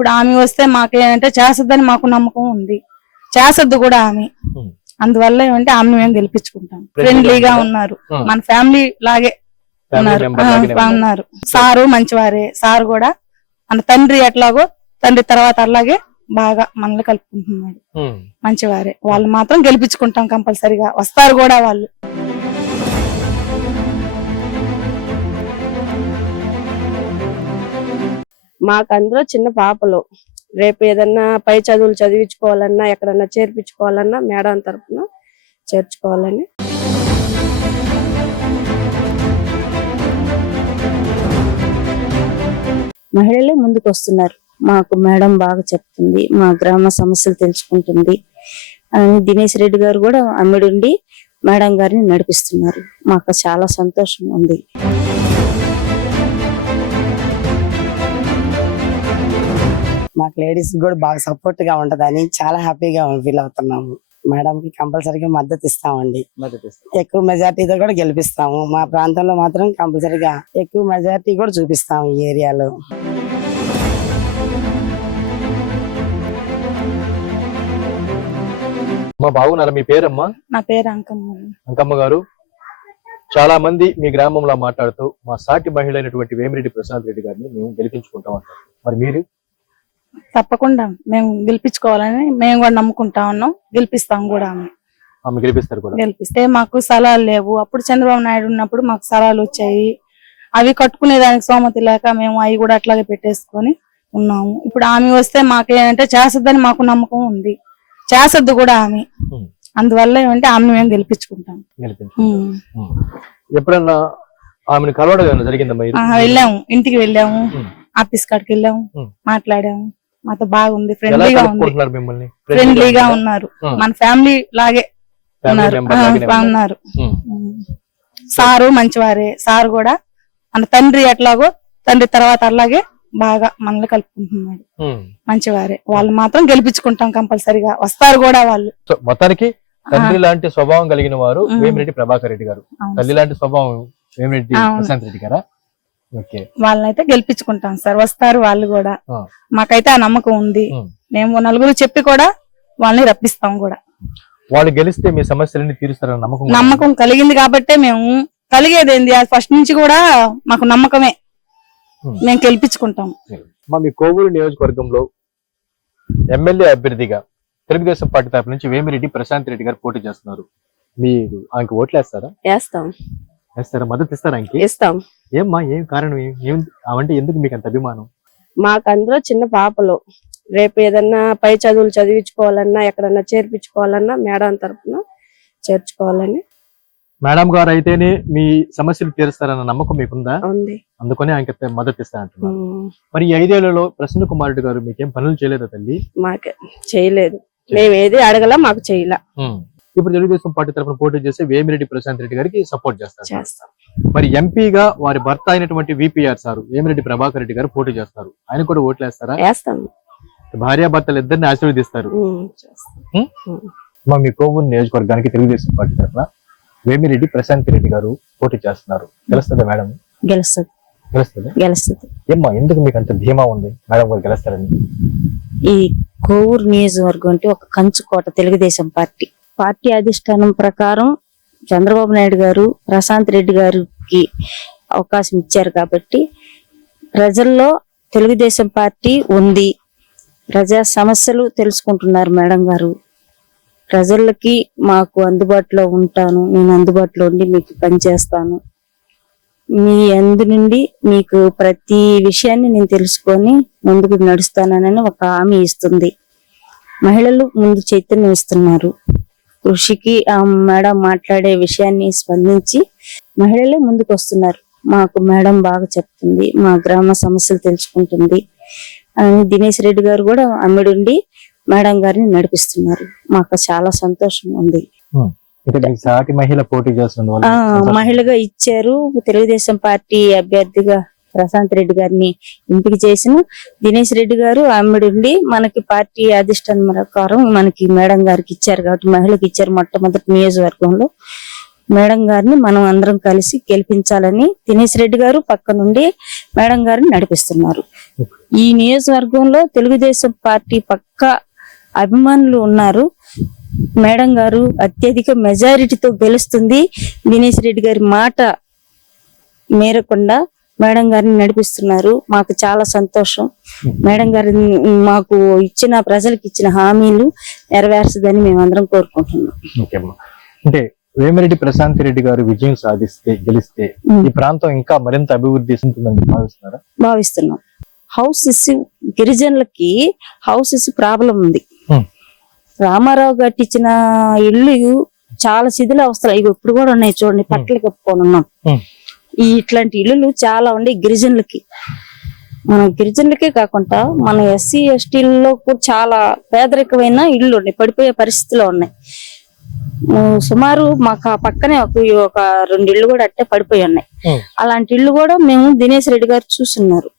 ఇప్పుడు ఆమె వస్తే మాకేంటంటే చేస్తుందని మాకు నమ్మకం ఉంది. చేసద్దు కూడా ఆమె. అందువల్ల ఏమంటే ఆమె మేము గెలిపించుకుంటాం. ఫ్రెండ్లీగా ఉన్నారా? మన ఫ్యామిలీ లాగే ఉన్నారు. ఉన్నారు. సారు మంచివారే. సారు కూడా మన తండ్రి ఎట్లాగో తండ్రి తర్వాత అలాగే బాగా మనల్ని కలుపుకుంటున్నాడు. మంచివారే. వాళ్ళు మాత్రం గెలిపించుకుంటాం కంపల్సరిగా. వస్తారు కూడా వాళ్ళు. మాకు అందులో చిన్న పాపలు. రేపు ఏదన్నా పై చదువులు చదివించుకోవాలన్నా ఎక్కడన్నా చేర్పించుకోవాలన్నా మేడం తరపున చేర్చుకోవాలని. మహిళలే ముందుకు వస్తున్నారు మాకు మేడం బాగా చెప్తుంది. మా గ్రామ సమస్యలు తెలుసుకుంటుంది. అని దినేష్ రెడ్డి గారు కూడా అమ్మిడుండి మేడం గారిని నడిపిస్తున్నారు. మాకు చాలా సంతోషం ఉంది. మాకు లేడీస్ కూడా బాగా సపోర్ట్గా ఉంటదని చాలా హ్యాపీగా ఫీల్ అవుతున్నాము. మేడం కి కంపల్సరీగా మద్దతు ఇస్తామండి. ఎక్కువ మెజార్టీతో కూడా గెలిపిస్తాము. మా ప్రాంతంలో మాత్రం కంపల్సరీగా ఎక్కువ మెజార్టీ కూడా చూపిస్తాము ఈ ఏరియాలో. అమ్మా బాగున్నారా మీ పేరమ్మా? నా పేరు అంకమ్మ అంకమ్మ గారు. చాలా మంది మీ గ్రామంలో మాట్లాడుతూ మా సాటి మహిళ అయినటువంటి వేమిరెడ్డి ప్రసాద్ రెడ్డి గారిని మేము గెలిపించుకుంటాం అంటారు మరి మీరు? తప్పకుండా మేము గెలిపించుకోవాలని మేము కూడా నమ్ముకుంటా ఉన్నాం. గెలిపిస్తాం కూడా. ఆమె. ఆమె గెలిపిస్తారు కూడా. గెలిపిస్తే మాకు స్థలాలు లేవు. అప్పుడు చంద్రబాబు నాయుడు ఉన్నప్పుడు మాకు స్థలాలు వచ్చాయి. అవి కట్టుకునే దానికి సోమతి లేక మేము అవి కూడా అట్లాగే పెట్టేసుకొని ఉన్నాము. ఇప్పుడు ఆమె వస్తే మాకేంటంటే చేస్తుందని మాకు నమ్మకం ఉంది. చేసద్దు కూడా ఆమె. అందువల్ల ఏమంటే ఆమెను మేము గెలిపించుకుంటాం. ఎప్పుడన్నా ఆమెను కలవడం వెళ్ళాము. ఇంటికి వెళ్ళాము. ఆఫీస్ కాడికి వెళ్ళాము. మాట్లాడాము. మాతో బాగుంది ఫ్రెండ్లీగా ఉంది. మిమ్మల్ని? ఫ్రెండ్లీగా ఉన్నారు. మన ఫ్యామిలీ లాగే ఉన్నారు. సారు మంచివారే. సారు కూడా మన తండ్రి ఎట్లాగో తండ్రి తర్వాత అలాగే బాగా మనల్ని కలుపుకుంటున్నాడు. మంచివారే. వాళ్ళు మాత్రం గెలిపించుకుంటాం కంపల్సరిగా. వస్తారు కూడా వాళ్ళు. మొత్తానికి తండ్రి లాంటి స్వభావం కలిగిన వారు. వేమిరెడ్డి ప్రభాకర్ రెడ్డి గారు. తల్లి లాంటి స్వభావం వేమిరెడ్డి. ప్రశాంత్ రెడ్డి గారా? వాళ్ళనైతే గెలిపించుకుంటాం సార్. వస్తారు వాళ్ళు కూడా. మాకైతే ఆ నమ్మకం ఉంది. మేము నలుగురు చెప్పి కూడా వాళ్ళని రప్పిస్తాం కూడా. వాళ్ళు గెలిస్తే మీ సమస్యలన్నీ తీరుస్తారన్న నమ్మకం? నమ్మకం కలిగింది కాబట్టే మేము కలిగేది ఏంది? ఫస్ట్ నుంచి కూడా మాకు నమ్మకమే. మేము గెలిపించుకుంటాం. మా మీ కోవూరు నియోజకవర్గంలో ఎమ్మెల్యే అభ్యర్థిగా తెలుగుదేశం పార్టీ తరపు నుంచి వేమిరెడ్డి ప్రశాంత్ రెడ్డి గారు పోటీ చేస్తున్నారు. మీరు ఆయనకి ఓట్లు వేస్తారా వేస్తాం. వేస్తారా? మద్దతు ఇస్తారా ఇస్తాం. ఏమ్మా ఏం కారణం? ఏం ఏం అవంటే ఎందుకు మీకు అంత అభిమానం? మాకు అందులో చిన్న పాపలు. రేపు ఏదన్నా పై చదువులు చదివించుకోవాలన్నా ఎక్కడన్నా చేర్పించుకోవాలన్నా మేడం తరపున చేర్చుకోవాలని. మేడం గారు అయితేనే మీ సమస్యలు తీరుస్తారన్న నమ్మకం మీకుందా? ఉంది. అందుకని ఆయనకి మద్దతు ఇస్తా అంటున్నారు. ఉమ్. మరి ఈ ఐదేళ్ళలో ప్రసన్న కుమార్ రెడ్డి గారు మీకేం పనులు చేయలేదా తల్లి? మాకే చేయలేదు. మేము ఏది అడగల మాకు చేయలే. ఇప్పుడు తెలుగుదేశం పార్టీ తరఫున పోటీ చేసి వేమిరెడ్డి ప్రశాంత్ రెడ్డి గారికి సపోర్ట్ చేస్తారు. చేస్తాం. మరి ఎంపీగా వారి భర్త అయినటువంటి విపిఆర్ సార్ వేమిరెడ్డి ప్రభాకర్ రెడ్డి గారు పోటీ చేస్తారు. ఆయన కూడా ఓట్లు వేస్తారా వేస్తాం భార్యాభర్తలు ఇద్దరిని ఆశీర్వదిస్తారు మా మీ కోవూరు నియోజకవర్గానికి తెలుగుదేశం పార్టీ తరఫున వేమిరెడ్డి ప్రశాంత్ రెడ్డి గారు పోటీ చేస్తున్నారు. తెలుస్తుందా మేడం? గెలుస్తుంది? గెలుస్తుంది. ఏమ్మా ఎందుకు మీకు అంత ధీమా ఉంది? మేడం గారు గెలుస్తారని. ఈ కోవూరు నియోజకవర్గం అంటే ఒక కంచుకోట తెలుగుదేశం పార్టీ. పార్టీ అధిష్టానం ప్రకారం చంద్రబాబు నాయుడు గారు ప్రశాంత్ రెడ్డి గారికి అవకాశం ఇచ్చారు కాబట్టి ప్రజల్లో తెలుగుదేశం పార్టీ ఉంది. ప్రజా సమస్యలు తెలుసుకుంటున్నారు మేడం గారు. ప్రజలకి మాకు అందుబాటులో ఉంటాను. నేను అందుబాటులో ఉండి మీకు పనిచేస్తాను. మీ అందు నుండి మీకు ప్రతి విషయాన్ని నేను తెలుసుకొని ముందుకు నడుస్తానని ఒక హామీ ఇస్తుంది. మహిళలు ముందు చైతన్యం ఇస్తున్నారు. కృషికి ఆ మేడం మాట్లాడే విషయాన్ని స్పందించి మహిళలే ముందుకు వస్తున్నారు మాకు మేడం బాగా చెప్తుంది మా గ్రామ సమస్యలు తెలుసుకుంటుంది అని దినేష్ రెడ్డి గారు కూడా అమ్మిడుండి మేడం గారిని నడిపిస్తున్నారు. మాకు చాలా సంతోషం ఉంది. సాటి మహిళ పోటీ చేస్తున్న మహిళగా ఇచ్చారు. తెలుగుదేశం పార్టీ అభ్యర్థిగా ప్రశాంత్ రెడ్డి గారిని ఎంపిక చేసిన దినేష్ రెడ్డి గారు. ఆమెడుండి మనకి పార్టీ అధిష్టానం ప్రకారం మనకి మేడం గారికి ఇచ్చారు కాబట్టి మహిళకి ఇచ్చారు మొట్టమొదటి నియోజకవర్గంలో. మేడం గారిని మనం అందరం కలిసి గెలిపించాలని దినేష్ రెడ్డి గారు పక్క నుండి మేడం గారిని నడిపిస్తున్నారు. ఈ నియోజకవర్గంలో తెలుగుదేశం పార్టీ పక్క అభిమానులు ఉన్నారు. మేడం గారు అత్యధిక మెజారిటీతో గెలుస్తుంది. దినేష్ రెడ్డి గారి మాట మేరకుండా మేడం గారిని నడిపిస్తున్నారు. మాకు చాలా సంతోషం. మేడం గారి మాకు ఇచ్చిన ప్రజలకు ఇచ్చిన హామీలు నెరవేర్చదని మేమందరం కోరుకుంటున్నాం. అంటే వేమిరెడ్డి ప్రశాంత్ రెడ్డి గారు విజయం సాధిస్తే గెలిస్తే. ఈ ప్రాంతం ఇంకా మరింత అభివృద్ధి చెందుతుందని భావిస్తున్నారా? భావిస్తున్నాం. హౌసెస్ గిరిజనులకి హౌసెస్ ప్రాబ్లం ఉంది. రామారావు కట్టించిన ఇల్లు చాలా శిథిల అవస్థలు ఇవి ఇప్పుడు కూడా ఉన్నాయి చూడండి పట్టలు కప్పుకొని ఉన్నాం. ఈ ఇట్లాంటి ఇల్లులు చాలా ఉన్నాయి గిరిజనులకి. మన గిరిజనులకే కాకుండా మన ఎస్సీ ఎస్టీలలో కూడా చాలా పేదరికమైన ఇల్లు ఉన్నాయి పడిపోయే పరిస్థితిలో ఉన్నాయి. సుమారు మాకు ఆ పక్కనే ఒక ఒక రెండు ఇళ్ళు కూడా అట్టే పడిపోయి ఉన్నాయి. అలాంటి ఇల్లు కూడా మేము దినేష్ రెడ్డి గారు చూస్తున్నారు.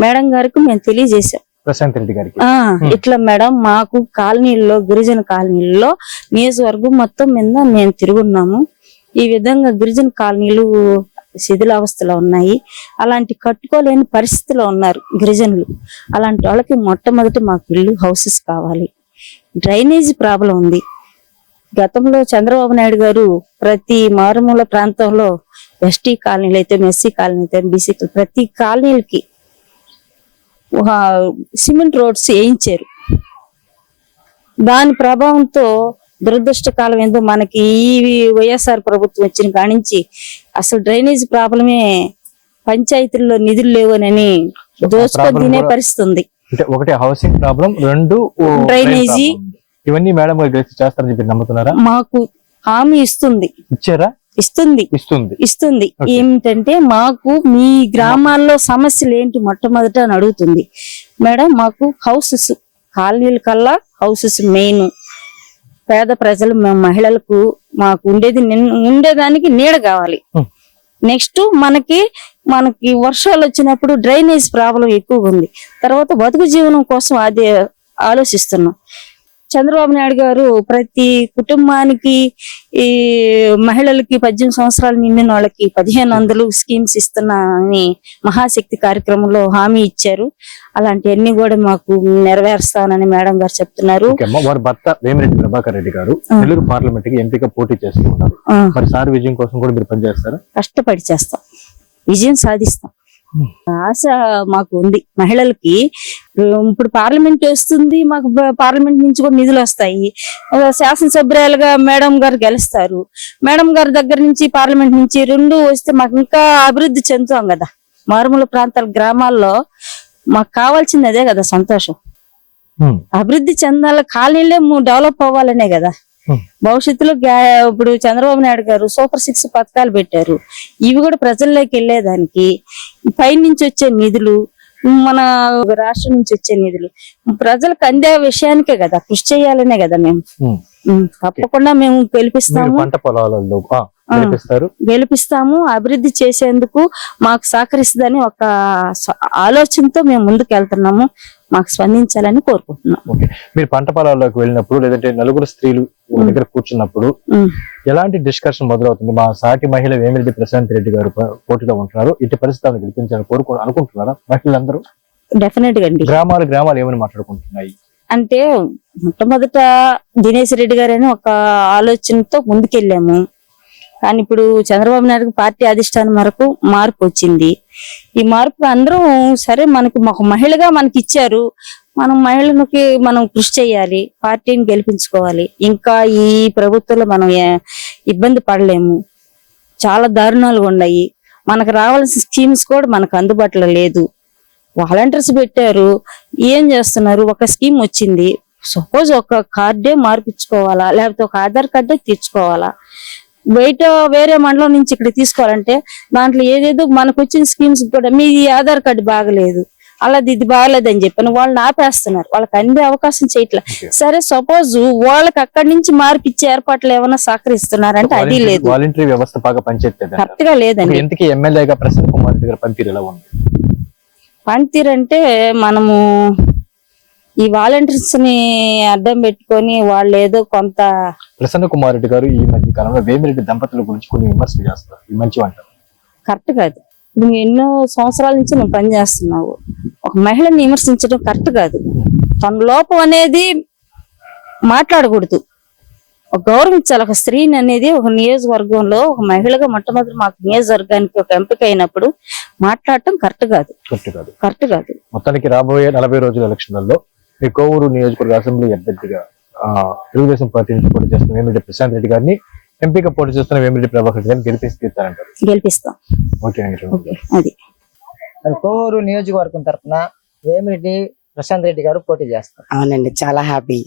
మేడం గారికి మేము తెలియజేశాం. ప్రశాంత్ రెడ్డి గారికి. ఆ ఇట్లా మేడం మాకు కాలనీల్లో గిరిజన కాలనీల్లో నియోజకవర్గం మొత్తం మీద మేము తిరుగున్నాము. ఈ విధంగా గిరిజన కాలనీలు శిథిలావస్థలో ఉన్నాయి. అలాంటి కట్టుకోలేని పరిస్థితిలో ఉన్నారు గిరిజనులు. అలాంటి వాళ్ళకి మొట్టమొదటి మాకు ఇల్లు హౌసెస్ కావాలి. డ్రైనేజీ ప్రాబ్లం ఉంది. గతంలో చంద్రబాబు నాయుడు గారు ప్రతి మారుమూల ప్రాంతంలో ఎస్టీ కాలనీలు అయితే ఎస్సీ కాలనీ అయితే బీసీ ప్రతి కాలనీలకి సిమెంట్ రోడ్స్ వేయించారు. దాని ప్రభావంతో దురదృష్టకాలం ఏందో మనకి ఈ వైఎస్ఆర్ ప్రభుత్వం వచ్చిన కానించి అసలు డ్రైనేజ్ ప్రాబ్లమే పంచాయతీల్లో నిధులు లేవనని దోచుకొని తినే పరిస్థితి ఉంది అంటే ఒకటి హౌసింగ్ ప్రాబ్లం రెండు డ్రైనేజీ. ఇవన్నీ మేడం గారు చేస్తారని చెప్పి నమ్ముతున్నారా? మాకు హామీ ఇస్తుంది. ఇచ్చారా? ఇస్తుంది. ఇస్తుంది. ఇస్తుంది. ఏమిటంటే మాకు మీ గ్రామాల్లో సమస్యలు ఏంటి మొట్టమొదట అని అడుగుతుంది. మేడం మాకు హౌసెస్ కాలనీల కల్లా హౌసెస్ మెయిన్ పేద ప్రజలు మేము మహిళలకు మాకు ఉండేది ఉండేదానికి నీడ కావాలి. నెక్స్ట్ మనకి మనకి వర్షాలు వచ్చినప్పుడు డ్రైనేజ్ ప్రాబ్లం ఎక్కువగా ఉంది. తర్వాత బతుకు జీవనం కోసం అదే ఆలోచిస్తున్నాం. చంద్రబాబు నాయుడు గారు ప్రతి కుటుంబానికి ఈ మహిళలకి పద్దెనిమిది సంవత్సరాలు నిండిన వాళ్ళకి పదిహేను వందలు స్కీమ్స్ ఇస్తున్నా అని మహాశక్తి కార్యక్రమంలో హామీ ఇచ్చారు. అలాంటివన్నీ కూడా మాకు నెరవేరుస్తానని మేడం గారు చెప్తున్నారు. వారి భర్త వేమిరెడ్డి ప్రభాకర్ రెడ్డి గారు. నెల్లూరు పార్లమెంట్కి ఎంపిక పోటీ చేస్తూ ఉన్నారు. ఆ, మరి సార్ విజయం కోసం కూడా మీరు పనిచేస్తారా? కష్టపడి చేస్తాం. విజయం సాధిస్తాం. ఆశ మాకు ఉంది. మహిళలకి ఇప్పుడు పార్లమెంట్ వస్తుంది మాకు పార్లమెంట్ నుంచి కూడా నిధులు వస్తాయి. శాసనసభ్యురాలుగా మేడం గారు గెలుస్తారు. మేడం గారి దగ్గర నుంచి పార్లమెంట్ నుంచి రెండు వస్తే మాకు ఇంకా అభివృద్ధి చెందుతాం కదా. మారుమూల ప్రాంతాల గ్రామాల్లో మాకు కావాల్సింది అదే కదా సంతోషం. అభివృద్ధి చెందాలి కాలనీలే డెవలప్ అవ్వాలనే కదా. భవిష్యత్తులో ఇప్పుడు చంద్రబాబు నాయుడు గారు సూపర్ సిక్స్ పథకాలు పెట్టారు. ఇవి కూడా ప్రజల్లోకి వెళ్ళేదానికి పై నుంచి వచ్చే నిధులు మన రాష్ట్రం నుంచి వచ్చే నిధులు ప్రజలకు అందే విషయానికే కదా కృషి చేయాలనే కదా మేము. తప్పకుండా మేము గెలిపిస్తాము. పంట పొలాలలో గెలిపిస్తాము. అభివృద్ధి చేసేందుకు మాకు సహకరిస్తుందని ఒక ఆలోచనతో మేము ముందుకు వెళ్తున్నాము మాకు స్పందించాలని కోరుకుంటున్నాం. మీరు పంట పొలాల్లోకి వెళ్ళినప్పుడు లేదంటే నలుగురు స్త్రీలు దగ్గర కూర్చున్నప్పుడు. ఎలాంటి డిస్కషన్ మొదలవుతుంది? మా సాటి మహిళ వేమిరెడ్డి ప్రశాంత్ రెడ్డి గారు పోటీలో ఉంటున్నారు. ఇటు పరిస్థితులను గెలిపించాలని కోరుకు అనుకుంటున్నారా మహిళలందరూ? డెఫినెట్గా గ్రామాలు గ్రామాలు ఏమని మాట్లాడుకుంటున్నాయి? అంటే మొట్టమొదట దినేష్ రెడ్డి గారని ఒక ఆలోచనతో ముందుకెళ్ళాము. కానీ ఇప్పుడు చంద్రబాబు నాయుడు పార్టీ అధిష్టానం వరకు మార్పు వచ్చింది. ఈ మార్పు అందరం సరే మనకి ఒక మహిళగా మనకి ఇచ్చారు. మనం మహిళలకి మనం కృషి చేయాలి పార్టీని గెలిపించుకోవాలి. ఇంకా ఈ ప్రభుత్వంలో మనం ఇబ్బంది పడలేము. చాలా దారుణాలు ఉన్నాయి. మనకు రావాల్సిన స్కీమ్స్ కూడా మనకు అందుబాటులో లేదు. వాలంటీర్స్ పెట్టారు. ఏం చేస్తున్నారు? ఒక స్కీమ్ వచ్చింది. సపోజ్ ఒక కార్డే మార్పించుకోవాలా? లేకపోతే ఒక ఆధార్ కార్డే తీర్చుకోవాలా? బయట వేరే మండలం నుంచి ఇక్కడ తీసుకోవాలంటే దాంట్లో ఏదేదో మనకు వచ్చిన స్కీమ్స్ కూడా మీ ఆధార్ కార్డు బాగలేదు. అలాది ఇది బాగలేదు అని చెప్పని వాళ్ళని ఆపేస్తున్నారు. వాళ్ళకి అందే అవకాశం చేయట్లే. సరే సపోజ్ వాళ్ళకి అక్కడి నుంచి మార్పిచ్చే ఏర్పాట్లు ఏమైనా సహకరిస్తున్నారంటే అది లేదు. వాలంటరీ వ్యవస్థ బాగా పనిచేస్తుంది కరెక్ట్గా లేదండి. ఎందుకు ఎమ్మెల్యేగా ప్రసన్న కుమార్ రెడ్డి గారి పనితీరు ఎలా ఉంది? పనితీరు అంటే మనము ఈ వాలంటీర్స్ని అడ్డం పెట్టుకొని వాళ్ళు ఏదో కొంత ప్రసన్న కుమార్ రెడ్డి గారు ఈ మధ్య కాలంలో వేమిరెడ్డి దంపతుల గురించి కొన్ని విమర్శలు చేస్తారు మంచి వంట. కరెక్ట్ కాదు. నువ్వు ఎన్నో సంవత్సరాల నుంచి నువ్వు పని చేస్తున్నావు. ఒక మహిళని విమర్శించడం కరెక్ట్ కాదు. తన లోపం అనేది మాట్లాడకూడదు. ఒక గౌరవించాలి. ఒక స్త్రీని అనేది ఒక నియోజకవర్గంలో ఒక మహిళగా మొట్టమొదటి మాకు నియోజకవర్గానికి ఒక ఎంపిక అయినప్పుడు మాట్లాడటం కరెక్ట్ కాదు. కరెక్ట్ కాదు. కరెక్ట్ కాదు. మొత్తానికి రాబోయే నలభై రోజుల ఎలక్షన్లలో కోవూరు నియోజకవర్గ అసెంబ్లీ అభ్యర్థిగా ఆ, తెలుగుదేశం పార్టీ నుంచి పోటీ చేస్తున్న వేమిరెడ్డి ప్రశాంత్ రెడ్డి గారిని ఎంపీగా పోటీ చేస్తున్న వేమిరెడ్డి ప్రభాకర్ రెడ్డి గారిని గెలిపిస్తే తీస్తారంటారు గెలిపిస్తాం. ఓకే అది. మరి కోవూరు నియోజకవర్గం తరఫున వేమిరెడ్డి ప్రశాంత్ రెడ్డి గారు పోటీ చేస్తారు. అవునండి చాలా హ్యాపీ.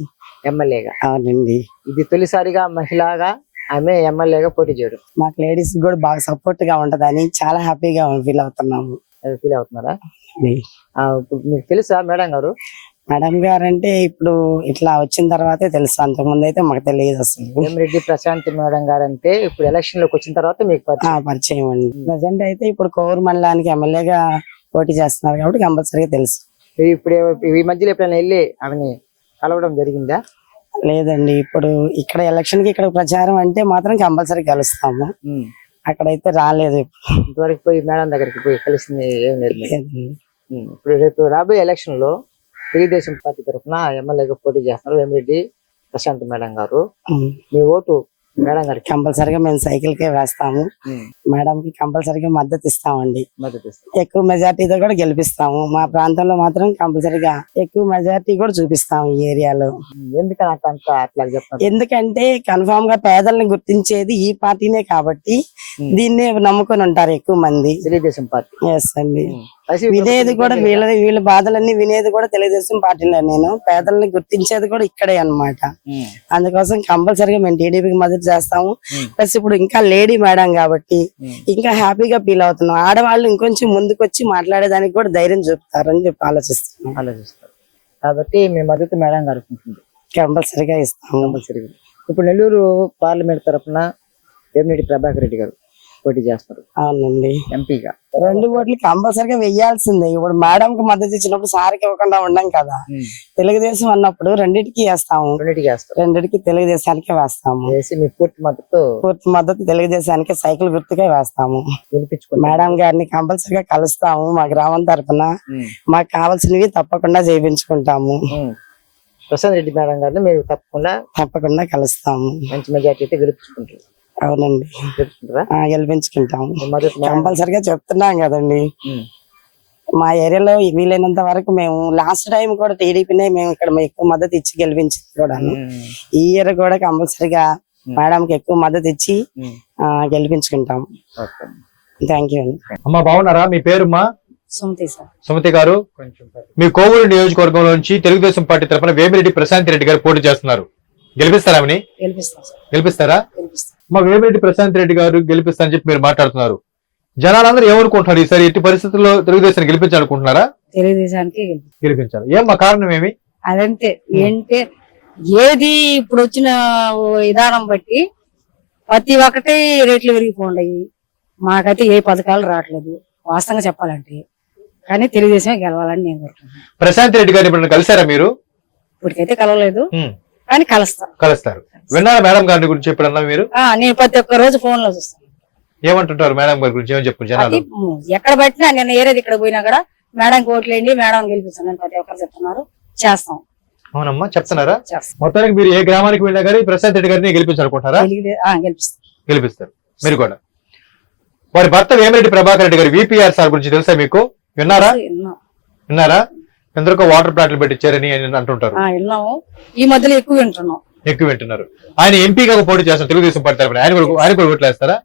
ఎమ్మెల్యేగా. అవునండి. ఇది తొలిసారిగా మహిళగా ఆమె ఎమ్మెల్యేగా పోటీ చేయడం. మాకు లేడీస్ కూడా బాగా సపోర్ట్గా ఉంటదని చాలా హ్యాపీగా ఫీల్ అవుతున్నాము. ఫీల్ అవుతున్నారా? మీకు తెలుసా మేడం గారు? మేడం గారు అంటే ఇప్పుడు ఇట్లా వచ్చిన తర్వాతే తెలుసు. అంతకుముందు అయితే మాకు తెలియదు అసలు. వేమిరెడ్డి ప్రశాంత్ మేడం గారు అంటే ఇప్పుడు ఎలక్షన్లోకి వచ్చిన తర్వాత మీకు పరిచయం. అండి. ప్రజెంట్ అయితే ఇప్పుడు కోవూరు మండలానికి ఎమ్మెల్యేగా పోటీ చేస్తున్నారు కాబట్టి కంపల్సరీగా తెలుసు. ఇప్పుడు ఈ మధ్యలో ఎప్పుడైనా వెళ్ళి ఆమెని కలవడం జరిగిందా? లేదండి ఇప్పుడు ఇక్కడ ఎలక్షన్కి ఇక్కడ ప్రచారం అంటే మాత్రం కంపల్సరీ కలుస్తాము. అక్కడైతే రాలేదు ఇంతవరకు పోయి మేడం దగ్గరికి పోయి కలిసింది ఏం లేదు. ఇప్పుడు రేపు రాబోయే ఎలక్షన్లో తెలుగుదేశం పార్టీ తరఫున ఎమ్మెల్యేగా పోటీ చేస్తున్నారు వేమిరెడ్డి ప్రశాంత్ మేడం గారు. మీ ఓటు మేడం గారికి కంపల్సరీగా మేము సైకిల్ కే వేస్తాము. మేడం కి కంపల్సరీగా మద్దతు ఇస్తామండి. ఎక్కువ మెజార్టీతో కూడా గెలిపిస్తాము. మా ప్రాంతంలో మాత్రం కంపల్సరీగా ఎక్కువ మెజార్టీ కూడా చూపిస్తాము ఈ ఏరియాలో. ఎందుకంటే కన్ఫామ్గా పేదల్ని గుర్తించేది ఈ పార్టీనే కాబట్టి. దీన్నే నమ్ముకొని ఉంటారు ఎక్కువ మంది. తెలుగుదేశం పార్టీ. ఎస్ అండి. వినేది కూడా వీళ్ళ వీళ్ళ బాధలన్నీ వినేది కూడా తెలుగుదేశం పార్టీలో నేను. పేదల్ని గుర్తించేది కూడా ఇక్కడే అన్నమాట. ఉమ్. అందుకోసం కంపల్సరీగా మేము టీడీపీకి మద్దతు చేస్తాము. ప్లస్ ఇప్పుడు ఇంకా లేడీ మేడం కాబట్టి. ఇంకా హ్యాపీగా ఫీల్ అవుతున్నాం. ఆడవాళ్ళు ఇంకొంచెం ముందుకు వచ్చి మాట్లాడేదానికి కూడా ధైర్యం చూపుతారని చెప్పి ఆలోచిస్తున్నాం. ఆలోచిస్తారు. కాబట్టి మీ మద్దతు మేడం ఉంటుంది. కంపల్సరీగా ఇస్తాము. కంపల్సరీగా. ఇప్పుడు నెల్లూరు పార్లమెంట్ తరఫున వేమిరెడ్డి ప్రభాకర్ రెడ్డి గారు పోటీ చేస్తారు. అవునండి. ఎంపీగా. రెండు ఓట్లు కంపల్సరీగా వెయ్యాల్సిందే. ఇప్పుడు మేడం కి మద్దతు ఇచ్చినప్పుడు సార్కి ఇవ్వకుండా ఉండం కదా. తెలుగుదేశం అన్నప్పుడు రెండింటికి వేస్తాము. రెండింటికి వేస్తారు. రెండింటికి తెలుగుదేశానికే వేస్తాము. వేసి మీ పూర్తి మద్దతు పూర్తి మద్దతు తెలుగుదేశానికి సైకిల్ గుర్తుకే వేస్తాము. మేడం గారిని కంపల్సరీగా కలుస్తాము మా గ్రామం తరఫున. మాకు కావాల్సినవి తప్పకుండా చేయించుకుంటాము. ప్రశాంత్ రెడ్డి మేడం గారిని మీరు తప్పకుండా తప్పకుండా కలుస్తాము. మంచి మెజార్టీ అయితే గెలిపించుకుంటారు అవునండి. గెలిపించుకుంటాము కంపల్సరీగా చెప్తున్నాం కదండి. మా ఏరియాలో వీలైనంత వరకు మేము లాస్ట్ టైం కూడా టీడీపీనే మేము ఇక్కడ ఎక్కువ మద్దతు ఇచ్చి గెలిపించింది కూడా. ఈ ఇయర్ కూడా కంపల్సరీగా ఉమ్. మేడం కి ఎక్కువ మద్దతు ఇచ్చి గెలిపించుకుంటాం. ఓకే. థ్యాంక్ యూ అమ్మా బాగున్నారా? మీ పేరుమ్మా? సుమతి సార్. సుమతి గారు మీ కోవూరు నియోజకవర్గంలో నుంచి తెలుగుదేశం పార్టీ తరఫున వేమిరెడ్డి ప్రశాంత్ రెడ్డి గారు పోటీ చేస్తున్నారు. గెలిపిస్తారా ఆమెని గెలిపిస్తారా? గెలిపిస్తాం. మా వేమిరెడ్డి ప్రశాంత్ రెడ్డి గారు గెలిపిస్తారని చెప్పి మీరు మాట్లాడుతున్నారు? జనాలందరూ ఏమనుకుంటున్నారు? ఈసారి ఎట్టి పరిస్థితుల్లో తెలుగుదేశాన్ని గెలిపించాలనుకుంటున్నారా? తెలుగుదేశానికి గెలిపించాలి. ఏం మా కారణం ఏమి? అదంతే. ఏంటే ఏది ఇప్పుడు వచ్చిన విధానం బట్టి ప్రతి ఒక్కటి రేట్లు పెరిగిపోయి మాకైతే ఏ పథకాలు రావట్లేదు. వాస్తవంగా చెప్పాలంటే. కానీ తెలుగుదేశమే గెలవాలని నేను కోరుకుంటున్నాను. ప్రశాంత్ రెడ్డి గారిని ఇప్పుడు కలిసారా మీరు? ఇప్పటికైతే కలవలేదు. ఉమ్. కానీ కలుస్తా కలుస్తారు. విన్నారా మేడం గారి గురించి ఎప్పుడన్నా మీరు? ఆ, నేను ప్రతి ఒక్క రోజు ఫోన్లో చూస్తాను. ఏమంటుంటారు మేడం గారి గురించి? ఏమని చెప్పు జనాలు? అది ఎక్కడ పట్టినా నేను ఏరేది ఇక్కడ పోయినా కూడా మేడం ఓట్లేండి మేడం గెలిపిస్తాను ప్రతి ఒక్కరు చెప్తున్నారు. చేస్తాం. అవునమ్మా చెప్తున్నారా? చేస్తాం. మొత్తానికి మీరు ఏ గ్రామానికి వెళ్ళినా కానీ ప్రశాంత్ రెడ్డి గారిని గెలిపించాలనుకుంటారా తెలుగుదే- ఆ, గెలిపిస్తాం. గెలిపిస్తారు. మీరు కూడా. వారి భర్త వేమిరెడ్డి ప్రభాకర్ రెడ్డి గారు విపిఆర్ సార్ గురించి తెలుసా మీకు? విన్నారా? విన్నాం. విన్నారా? ఎందరికో వాటర్ ప్లాంట్లు పెట్టించారని అంటుంటారు. విన్నాము. ఈ మధ్యలో ఎక్కువ వింటున్నాం. ఎక్కువ వింటున్నారు. ఆయన ఎంపీగా పోటీ చేస్తారు తెలుగుదేశం పార్టీ తరఫున ఆయన కూడా ఆయన కూడా ఓట్లేస్తారా?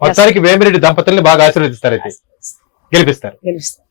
మొత్తానికి వేమిరెడ్డి దంపతుల్ని బాగా ఆశీర్వదిస్తారు అయితే. గెలిపిస్తారు. గెలిపిస్తాం